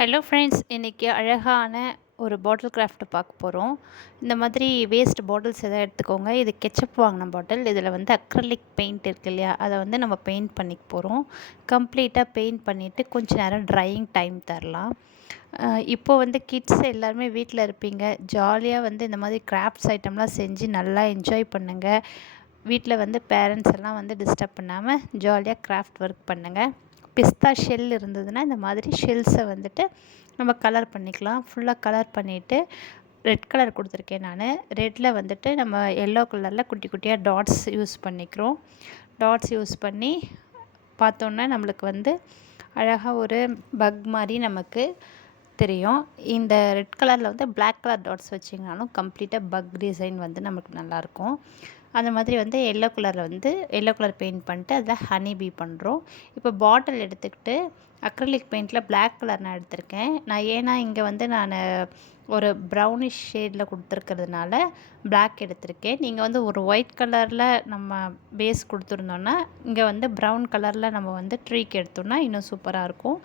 Hello friends, இன்றைக்கி அழகான ஒரு பாட்டில் கிராஃப்ட் பார்க்க போகிறோம். இந்த மாதிரி வேஸ்ட் பாட்டில்ஸ் எதாவது எடுத்துக்கோங்க. இது கெச்சப் வாங்கின பாட்டில். இதில் வந்து அக்ரலிக் பெயிண்ட் இருக்குது இல்லையா, அதை வந்து நம்ம பெயிண்ட் பண்ணிக்க போகிறோம். கம்ப்ளீட்டாக பெயிண்ட் பண்ணிவிட்டு கொஞ்சம் நேரம் ட்ரையிங் டைம் தரலாம். இப்போது வந்து கிட்ஸ் எல்லாருமே வீட்டில் இருப்பீங்க. ஜாலியாக வந்து இந்த மாதிரி கிராஃப்ட்ஸ் ஐட்டம்லாம் செஞ்சு நல்லா என்ஜாய் பண்ணுங்கள். வீட்டில் வந்து பேரண்ட்ஸ் எல்லாம் வந்து டிஸ்டர்ப் பண்ணாமல் ஜாலியாக கிராஃப்ட் ஒர்க் பண்ணுங்கள். பிஸ்தா ஷெல் இருந்ததுன்னா இந்த மாதிரி ஷெல்ஸை வந்துட்டு நம்ம கலர் பண்ணிக்கலாம். ஃபுல்லாக கலர் பண்ணிவிட்டு ரெட் கலர் கொடுத்துருக்கேன் நான். ரெட்டில் வந்துட்டு நம்ம எல்லோ கலரில் குட்டி குட்டியாக டாட்ஸ் யூஸ் பண்ணிக்கிறோம். டாட்ஸ் யூஸ் பண்ணி பார்த்தோன்னா நம்மளுக்கு வந்து அழகாக ஒரு பக் மாதிரி நமக்கு தெரியும். இந்த ரெட் கலரில் வந்து பிளாக் கலர் டாட்ஸ் வச்சிங்கனாலும் கம்ப்ளீட்டாக பக் டிசைன் வந்து நமக்கு நல்லாயிருக்கும். அந்த மாதிரி வந்து எல்லோ கலரில் வந்து எல்லோ கலர் பெயிண்ட் பண்ணிட்டு அதில் ஹனி பீ பண்ணுறோம். இப்போ பாட்டில் எடுத்துக்கிட்டு அக்ரிலிக் பெயிண்டில் பிளாக் கலர் நான் எடுத்திருக்கேன். ஏன்னா இங்கே வந்து நான் ஒரு ப்ரௌனிஷ் ஷேடில் கொடுத்துருக்கிறதுனால பிளாக் எடுத்திருக்கேன். நீங்கள் வந்து ஒரு ஒயிட் கலரில் நம்ம பேஸ் கொடுத்துருந்தோன்னா இங்கே வந்து ப்ரௌன் கலரில் நம்ம வந்து ட்ரீக்கு எடுத்தோம்னா இன்னும் சூப்பராக இருக்கும்.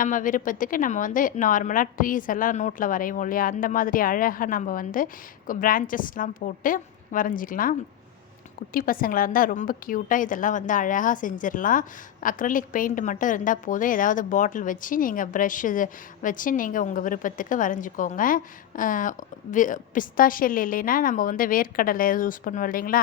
நம்ம விருப்பத்துக்கு நம்ம வந்து நார்மலாக ட்ரீஸ் எல்லாம் நோட்டில் வரைவோம் இல்லையா, அந்த மாதிரி அழகாக நம்ம வந்து பிரான்ச்சஸ்லாம் போட்டு வரைஞ்சிக்கலாம். குட்டி பசங்களாக இருந்தால் ரொம்ப க்யூட்டாக இதெல்லாம் வந்து அழகாக செஞ்சிடலாம். அக்ரலிக் பெயிண்ட் மட்டும் இருந்தால் போதும். ஏதாவது பாட்டில் வச்சு நீங்கள் ப்ரஷ் இது வச்சு நீங்கள் உங்கள் விருப்பத்துக்கு வரைஞ்சிக்கோங்க. பிஸ்தா ஷெல் இல்லைன்னா நம்ம வந்து வேர்க்கடலை யூஸ் பண்ணுவோம் இல்லைங்களா,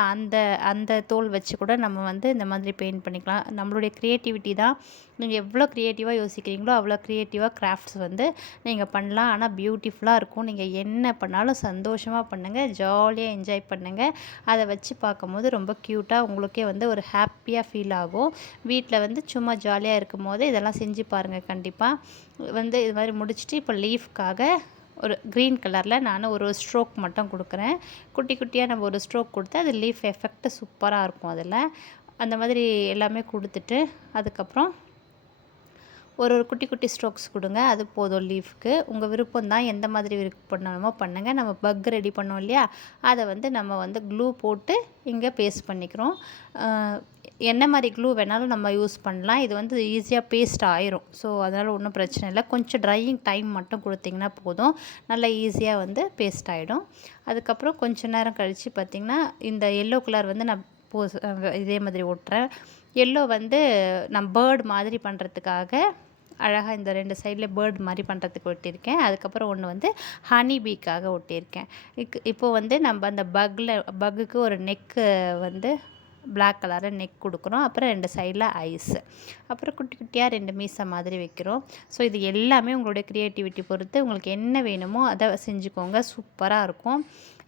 அந்த தோல் வச்சு கூட நம்ம வந்து இந்த மாதிரி பெயிண்ட் பண்ணிக்கலாம். நம்மளுடைய க்ரியேட்டிவிட்டி தான். நீங்கள் எவ்வளோ க்ரியேட்டிவாக யோசிக்கிறீங்களோ அவ்வளோ க்ரியேட்டிவாக கிராஃப்ட்ஸ் வந்து நீங்கள் பண்ணலாம். ஆனால் பியூட்டிஃபுல்லாக இருக்கும். நீங்கள் என்ன பண்ணாலும் சந்தோஷமாக பண்ணுங்கள், ஜாலியாக என்ஜாய் பண்ணுங்கள். அதை வச்சு பார்க்கும்போது ரொம்ப க்யூட்டாக உங்களுக்கே வந்து ஒரு ஹாப்பியாக ஃபீல் ஆகும். வீட்டில் வந்து சும்மா ஜாலியாக இருக்கும் போது இதெல்லாம் செஞ்சு பாருங்கள். கண்டிப்பாக வந்து இது மாதிரி முடிச்சுட்டு இப்போ லீஃப்காக ஒரு க்ரீன் கலரில் நான் ஒரு ஸ்ட்ரோக் மட்டும் கொடுக்குறேன். குட்டி குட்டியாக நம்ம ஒரு ஸ்ட்ரோக் கொடுத்து அது லீஃப் எஃபெக்ட் சூப்பராக இருக்கும். அதில் அந்த மாதிரி எல்லாமே கொடுத்துட்டு அதுக்கப்புறம் ஒரு குட்டி குட்டி ஸ்ட்ரோக்ஸ் கொடுங்க. அது போதும் லீஃப்க்கு. உங்கள் விருப்பம் தான், எந்த மாதிரி பண்ணணுமோ பண்ணுங்கள். நம்ம பக் ரெடி பண்ணோம் இல்லையா, அதை வந்து நம்ம வந்து க்ளூ போட்டு இங்கே பேஸ்ட் பண்ணிக்கிறோம். என்ன மாதிரி க்ளூ வேணாலும் நம்ம யூஸ் பண்ணலாம். இது வந்து ஈஸியாக பேஸ்ட் ஆயிரும். ஸோ அதனால் ஒன்றும் பிரச்சனை இல்லை. கொஞ்சம் ட்ரையிங் டைம் மட்டும் கொடுத்திங்கன்னா போதும், நல்லா ஈஸியாக வந்து பேஸ்ட் ஆகிடும். அதுக்கப்புறம் கொஞ்சம் நேரம் கழித்து பார்த்திங்கன்னா இந்த எல்லோ கலர் வந்து நான் இதே மாதிரி ஒட்டுறேன். எல்லோ வந்து நான் பேர்ட் மாதிரி பண்ணுறதுக்காக அழகாக இந்த 2 சைடில் பேர்ட் மாதிரி பண்ணுறதுக்கு ஒட்டியிருக்கேன். அதுக்கப்புறம் ஒன்று வந்து ஹனி பீக்காக ஒட்டியிருக்கேன். இப்போது வந்து நம்ம அந்த பக்குக்கு ஒரு நெக்கு வந்து பிளாக் கலரில் நெக் கொடுக்குறோம். அப்புறம் 2 சைடில் ஐஸு, அப்புறம் குட்டி குட்டியாக 2 மீசை மாதிரி வைக்கிறோம். ஸோ இது எல்லாமே உங்களுடைய க்ரியேட்டிவிட்டி பொறுத்து உங்களுக்கு என்ன வேணுமோ அதை செஞ்சுக்கோங்க. சூப்பராக இருக்கும்.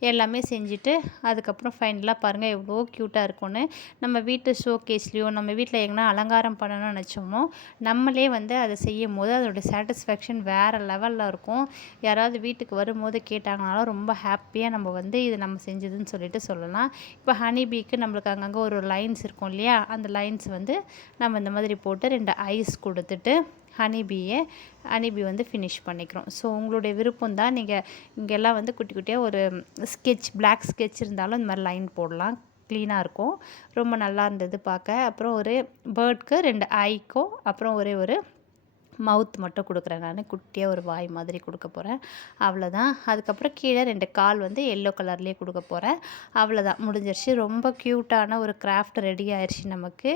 எல்லாமே செஞ்சுட்டு அதுக்கப்புறம் ஃபைனலாக பாருங்கள் எவ்வளோ க்யூட்டாக இருக்கும்னு. நம்ம வீட்டு ஷோகேஸ்லேயோ நம்ம வீட்டில் எங்கன்னா அலங்காரம் பண்ணணும்னு நினச்சோமோ நம்மளே வந்து அதை செய்யும் போது அதோடய சாட்டிஸ்ஃபேக்ஷன் வேறு லெவலில் இருக்கும். யாராவது வீட்டுக்கு வரும்போது கேட்டாங்கனாலும் ரொம்ப ஹாப்பியாக நம்ம வந்து இது நம்ம செஞ்சதுன்னு சொல்லிட்டு சொல்லலாம். இப்போ ஹனி பீக்கு நம்மளுக்கு அங்கங்கே ஒரு லைன்ஸ் இருக்கும் இல்லையா, அந்த லைன்ஸ் வந்து நம்ம இந்த மாதிரி போட்டு 2 ஐஸ் கொடுத்துட்டு ஹனி பீ வந்து ஃபினிஷ் பண்ணிக்கிறோம். ஸோ உங்களுடைய விருப்பம் தான். நீங்கள் இங்கெல்லாம் வந்து குட்டி குட்டியாக ஒரு பிளாக் ஸ்கெட்ச் இருந்தாலும் இந்த மாதிரி லைன் போடலாம். க்ளீனாக இருக்கும். ரொம்ப நல்லா இருந்தது பார்க்க. அப்புறம் ஒரு பேர்ட்க்கு 2 ஐக்கும் அப்புறம் ஒரே ஒரு மவுத் மட்டும் கொடுக்குறேன். நான் குட்டியாக ஒரு வாய் மாதிரி கொடுக்க போகிறேன். அவ்வளோதான். அதுக்கப்புறம் கீழே 2 கால் வந்து எல்லோ கலர்லேயே கொடுக்க போகிறேன். அவ்வளோதான், முடிஞ்சிருச்சு. ரொம்ப க்யூட்டான ஒரு கிராஃப்ட் ரெடி ஆயிடுச்சு நமக்கு.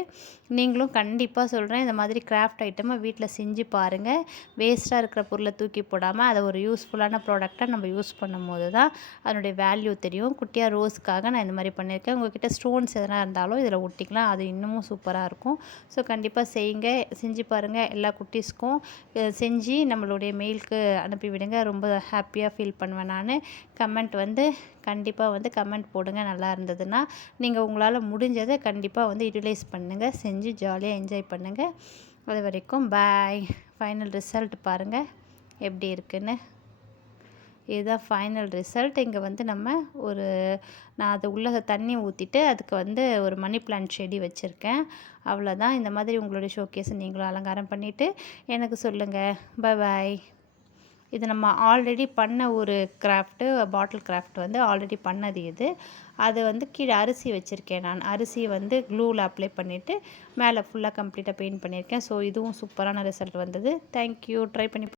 நீங்களும் கண்டிப்பாக சொல்கிறேன், இந்த மாதிரி கிராஃப்ட் ஐட்டமை வீட்டில் செஞ்சு பாருங்கள். வேஸ்ட்டாக இருக்கிற பொருளை தூக்கி போடாமல் அதை ஒரு யூஸ்ஃபுல்லான ப்ராடக்டாக நம்ம யூஸ் பண்ணும்போது தான் அதனுடைய வேல்யூ தெரியும். குட்டியாக ரோஸ்க்காக நான் இந்த மாதிரி பண்ணியிருக்கேன். உங்கள்கிட்ட ஸ்டோன்ஸ் எதனா இருந்தாலும் இதில் ஒட்டிக்கலாம். அது இன்னமும் சூப்பராக இருக்கும். ஸோ கண்டிப்பாக செய்யுங்க, செஞ்சு பாருங்கள். எல்லா குட்டீஸ்க்கும் செஞ்சு நம்மளுடைய மெயிலுக்கு அனுப்பிவிடுங்க. ரொம்ப ஹாப்பியாக ஃபீல் பண்ணுவேன் நான். கமெண்ட் வந்து கண்டிப்பாக வந்து கமெண்ட் போடுங்க நல்லா இருந்ததுன்னா. நீங்கள் உங்களால் முடிஞ்சதை கண்டிப்பாக வந்து யூட்டிலைஸ் பண்ணுங்கள். செஞ்சு ஜாலியாக என்ஜாய் பண்ணுங்கள். அது வரைக்கும் பாய். ஃபைனல் ரிசல்ட் பாருங்கள் எப்படி இருக்குன்னு. இதுதான் ஃபைனல் ரிசல்ட். இங்கே வந்து நான் அது உள்ளே தண்ணி ஊற்றிட்டு அதுக்கு வந்து ஒரு மணி பிளான்ட் செடி வச்சுருக்கேன். அவ்வளோதான். இந்த மாதிரி உங்களுடைய ஷோகேஸை நீங்களும் அலங்காரம் பண்ணிவிட்டு எனக்கு சொல்லுங்கள். பாய். இது நம்ம ஆல்ரெடி பண்ண ஒரு கிராஃப்ட்டு, பாட்டில் கிராஃப்ட் வந்து ஆல்ரெடி பண்ணது இது. அது வந்து கீழே அரிசி வச்சுருக்கேன். நான் அரிசியை வந்து க்ளூவில் அப்ளை பண்ணிவிட்டு மேலே ஃபுல்லாக கம்ப்ளீட்டாக பெயிண்ட் பண்ணியிருக்கேன். ஸோ இதுவும் சூப்பரான ரிசல்ட் வந்தது. தேங்க்யூ. ட்ரை பண்ணி